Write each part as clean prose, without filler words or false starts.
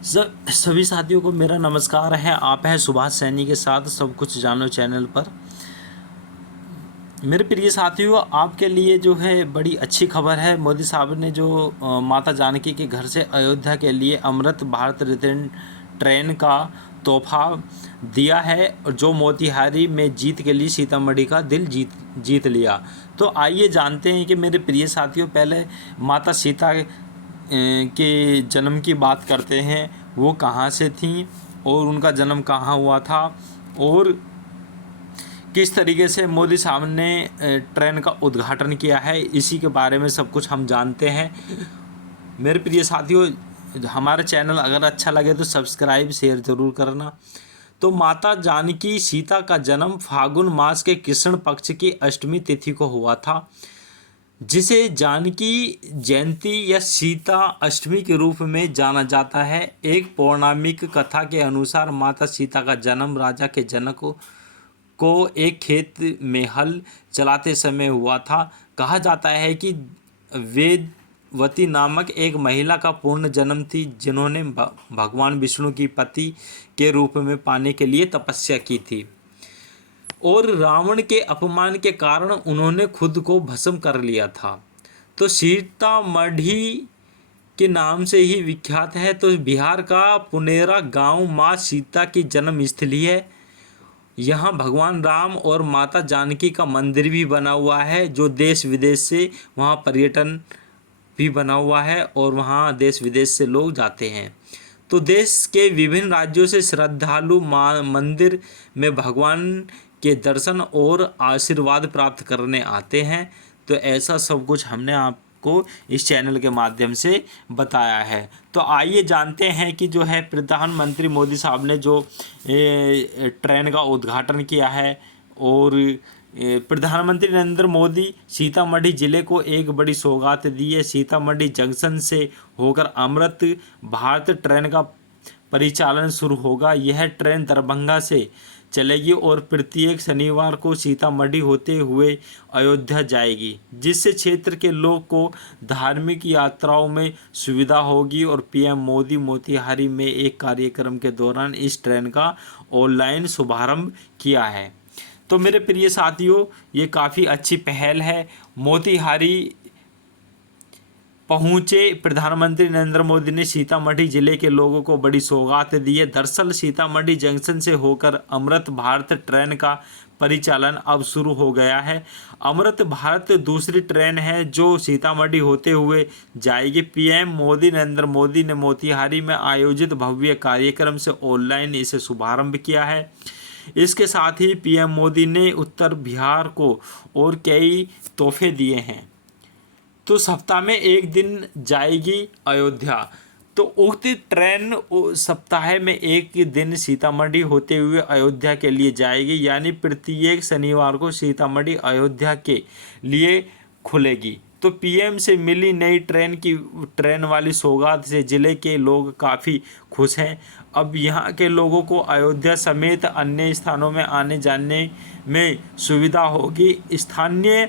सभी साथियों को मेरा नमस्कार है। आप हैं सुभाष सैनी के साथ सब कुछ जानो चैनल पर। मेरे प्रिय साथियों, आपके लिए जो है बड़ी अच्छी खबर है। मोदी साहब ने जो माता जानकी के घर से अयोध्या के लिए अमृत भारत रिटर्न ट्रेन का तोहफा दिया है, जो मोतिहारी में जीत के लिए सीतामढ़ी का दिल जीत लिया। तो आइए जानते हैं कि मेरे प्रिय साथियों, पहले माता सीता के जन्म की बात करते हैं। वो कहाँ से थीं और उनका जन्म कहाँ हुआ था और किस तरीके से मोदी साहब ने ट्रेन का उद्घाटन किया है, इसी के बारे में सब कुछ हम जानते हैं। मेरे प्रिय साथियों, हमारा चैनल अगर अच्छा लगे तो सब्सक्राइब शेयर ज़रूर करना। तो माता जानकी सीता का जन्म फाल्गुन मास के कृष्ण पक्ष की अष्टमी तिथि को हुआ था, जिसे जानकी जयंती या सीता अष्टमी के रूप में जाना जाता है। एक पौराणिक कथा के अनुसार माता सीता का जन्म राजा के जनक को एक खेत में हल चलाते समय हुआ था। कहा जाता है कि वेदवती नामक एक महिला का पूर्ण जन्म थी, जिन्होंने भगवान विष्णु की पति के रूप में पाने के लिए तपस्या की थी और रावण के अपमान के कारण उन्होंने खुद को भस्म कर लिया था। तो सीतामढ़ी के नाम से ही विख्यात है। तो बिहार का पुनेरा गांव माँ सीता की जन्म स्थली है। यहाँ भगवान राम और माता जानकी का मंदिर भी बना हुआ है, जो देश विदेश से वहाँ पर्यटन भी बना हुआ है और वहाँ देश विदेश से लोग जाते हैं। तो देश के विभिन्न राज्यों से श्रद्धालु मंदिर में भगवान के दर्शन और आशीर्वाद प्राप्त करने आते हैं। तो ऐसा सब कुछ हमने आपको इस चैनल के माध्यम से बताया है। तो आइए जानते हैं कि जो है प्रधानमंत्री मोदी साहब ने जो ट्रेन का उद्घाटन किया है, और प्रधानमंत्री नरेंद्र मोदी सीतामढ़ी ज़िले को एक बड़ी सौगात दी है। सीतामढ़ी जंक्शन से होकर अमृत भारत ट्रेन का परिचालन शुरू होगा। यह ट्रेन दरभंगा से चलेगी और प्रत्येक शनिवार को सीतामढ़ी होते हुए अयोध्या जाएगी, जिससे क्षेत्र के लोग को धार्मिक यात्राओं में सुविधा होगी। और पीएम मोदी मोतिहारी में एक कार्यक्रम के दौरान इस ट्रेन का ऑनलाइन शुभारंभ किया है। तो मेरे प्रिय साथियों, ये काफ़ी अच्छी पहल है। मोतिहारी पहुँचे प्रधानमंत्री नरेंद्र मोदी ने सीतामढ़ी जिले के लोगों को बड़ी सौगात दी है। दरअसल सीतामढ़ी जंक्शन से होकर अमृत भारत ट्रेन का परिचालन अब शुरू हो गया है। अमृत भारत दूसरी ट्रेन है जो सीतामढ़ी होते हुए जाएगी। पीएम मोदी नरेंद्र मोदी ने मोतिहारी में आयोजित भव्य कार्यक्रम से ऑनलाइन इसे शुभारंभ किया है। इसके साथ ही पीएम मोदी ने उत्तर बिहार को और कई तोहफे दिए हैं। तो सप्ताह में एक दिन जाएगी अयोध्या। तो उक्त ट्रेन सप्ताह में एक दिन सीतामढ़ी होते हुए अयोध्या के लिए जाएगी, यानी प्रत्येक शनिवार को सीतामढ़ी अयोध्या के लिए खुलेगी। तो पीएम से मिली नई ट्रेन वाली सौगात से ज़िले के लोग काफ़ी खुश हैं। अब यहाँ के लोगों को अयोध्या समेत अन्य स्थानों में आने जाने में सुविधा होगी। स्थानीय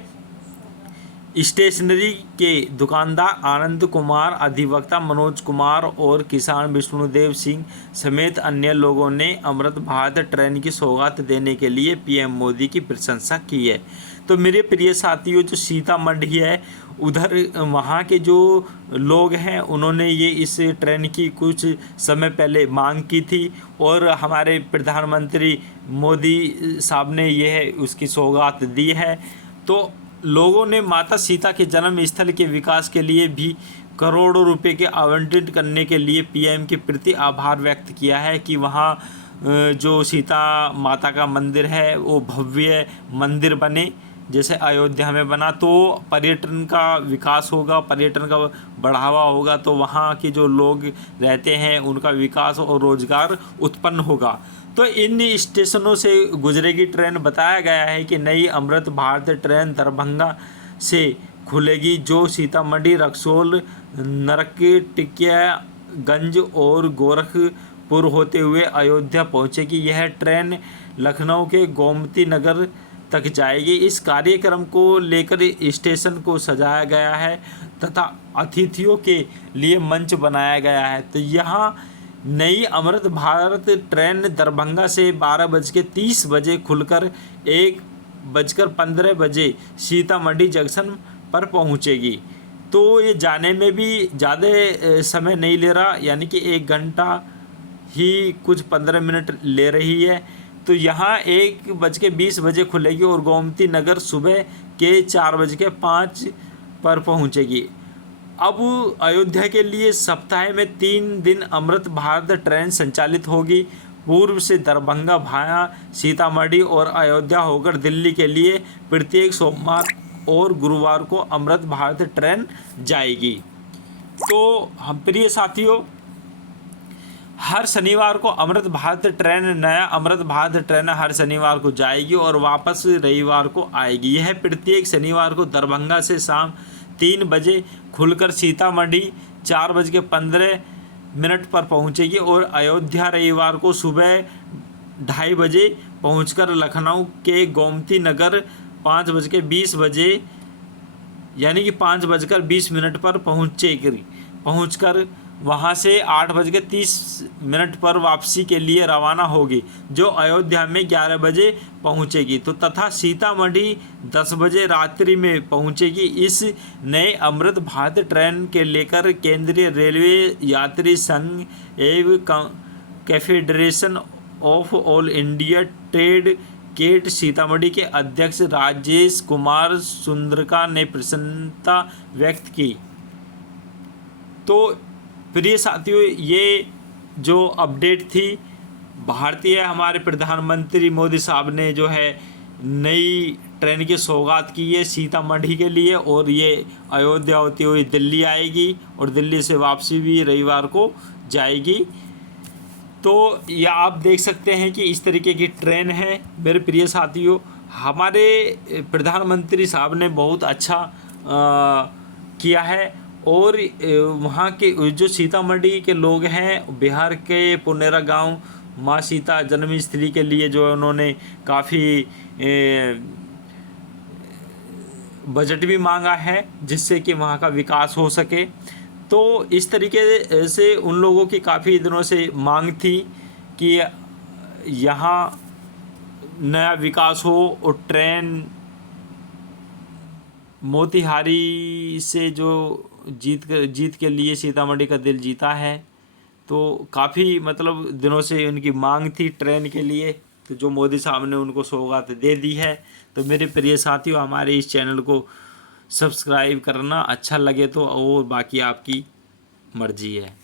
स्टेशनरी के दुकानदार आनंद कुमार, अधिवक्ता मनोज कुमार और किसान विष्णुदेव सिंह समेत अन्य लोगों ने अमृत भारत ट्रेन की सौगात देने के लिए पीएम मोदी की प्रशंसा की है। तो मेरे प्रिय साथियों, जो सीतामढ़ी है उधर वहाँ के जो लोग हैं उन्होंने ये इस ट्रेन की कुछ समय पहले मांग की थी और हमारे प्रधानमंत्री मोदी साहब ने यह उसकी सौगात दी है। तो लोगों ने माता सीता के जन्म स्थल के विकास के लिए भी करोड़ों रुपए के आवंटित करने के लिए पीएम के प्रति आभार व्यक्त किया है कि वहाँ जो सीता माता का मंदिर है वो भव्य मंदिर बने, जैसे अयोध्या में बना। तो पर्यटन का विकास होगा, पर्यटन का बढ़ावा होगा, तो वहाँ के जो लोग रहते हैं उनका विकास और रोजगार उत्पन्न होगा। तो इन स्टेशनों से गुजरेगी ट्रेन। बताया गया है कि नई अमृत भारत ट्रेन दरभंगा से खुलेगी, जो सीतामढ़ी, रक्सौल, नरकटियागंज और गोरखपुर होते हुए अयोध्या पहुंचेगी। यह ट्रेन लखनऊ के गोमती नगर तक जाएगी। इस कार्यक्रम को लेकर स्टेशन को सजाया गया है तथा अतिथियों के लिए मंच बनाया गया है। तो यहाँ नई अमृत भारत ट्रेन दरभंगा से 12:30 खुलकर 1:15 सीतामढ़ी जंक्शन पर पहुंचेगी। तो ये जाने में भी ज़्यादा समय नहीं ले रहा, यानी कि 1 घंटा ही कुछ 15 मिनट ले रही है। तो यहाँ 1:20 खुलेगी और गोमती नगर सुबह के 4:05 पर पहुँचेगी। अब अयोध्या के लिए सप्ताह में 3 दिन अमृत भारत ट्रेन संचालित होगी। पूर्व से दरभंगा भाया सीतामढ़ी और अयोध्या होकर दिल्ली के लिए प्रत्येक सोमवार और गुरुवार को अमृत भारत ट्रेन जाएगी। तो हम प्रिय साथियों, हर शनिवार को अमृत भारत ट्रेन, नया अमृत भारत ट्रेन हर शनिवार को जाएगी और वापस रविवार को आएगी। यह प्रत्येक शनिवार को दरभंगा से शाम 3 बजे खुलकर सीतामढ़ी 4:15 पर पहुंचेगी और अयोध्या रविवार को सुबह 2:30 बजे पहुंचकर लखनऊ के गोमती नगर 5:20 यानी कि 5:20 पर पहुंचकर वहां से 8:30 पर वापसी के लिए रवाना होगी, जो अयोध्या में 11 बजे पहुंचेगी। तो तथा सीतामढ़ी 10 बजे रात्रि में पहुंचेगी। इस नए अमृत भारत ट्रेन के लेकर केंद्रीय रेलवे यात्री संघ एवं confederation of all India trade केट सीतामढ़ी के अध्यक्ष राजेश कुमार सुंदरका ने प्रसन्नता व्यक्त की। तो प्रिय साथियों, ये जो अपडेट थी, भारतीय हमारे प्रधानमंत्री मोदी साहब ने जो है नई ट्रेन की सौगात की है सीतामढ़ी के लिए, और ये अयोध्या होती हुई दिल्ली आएगी और दिल्ली से वापसी भी रविवार को जाएगी। तो ये आप देख सकते हैं कि इस तरीके की ट्रेन है। मेरे प्रिय साथियों, हमारे प्रधानमंत्री साहब ने बहुत अच्छा किया है। और वहाँ के जो सीतामढ़ी के लोग हैं, बिहार के पुनेरा गांव माँ सीता जन्मस्थली के लिए जो है उन्होंने काफ़ी बजट भी मांगा है, जिससे कि वहाँ का विकास हो सके। तो इस तरीके से उन लोगों की काफ़ी दिनों से मांग थी कि यहाँ नया विकास हो और ट्रेन मोतिहारी से जो जीत के लिए सीतामढ़ी का दिल जीता है। तो काफ़ी मतलब दिनों से उनकी मांग थी ट्रेन के लिए, तो जो मोदी साहब ने उनको सौगात दे दी है। तो मेरे प्रिय साथियों, हमारे इस चैनल को सब्सक्राइब करना, अच्छा लगे तो, और बाकी आपकी मर्जी है।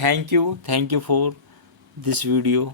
Thank you for this video.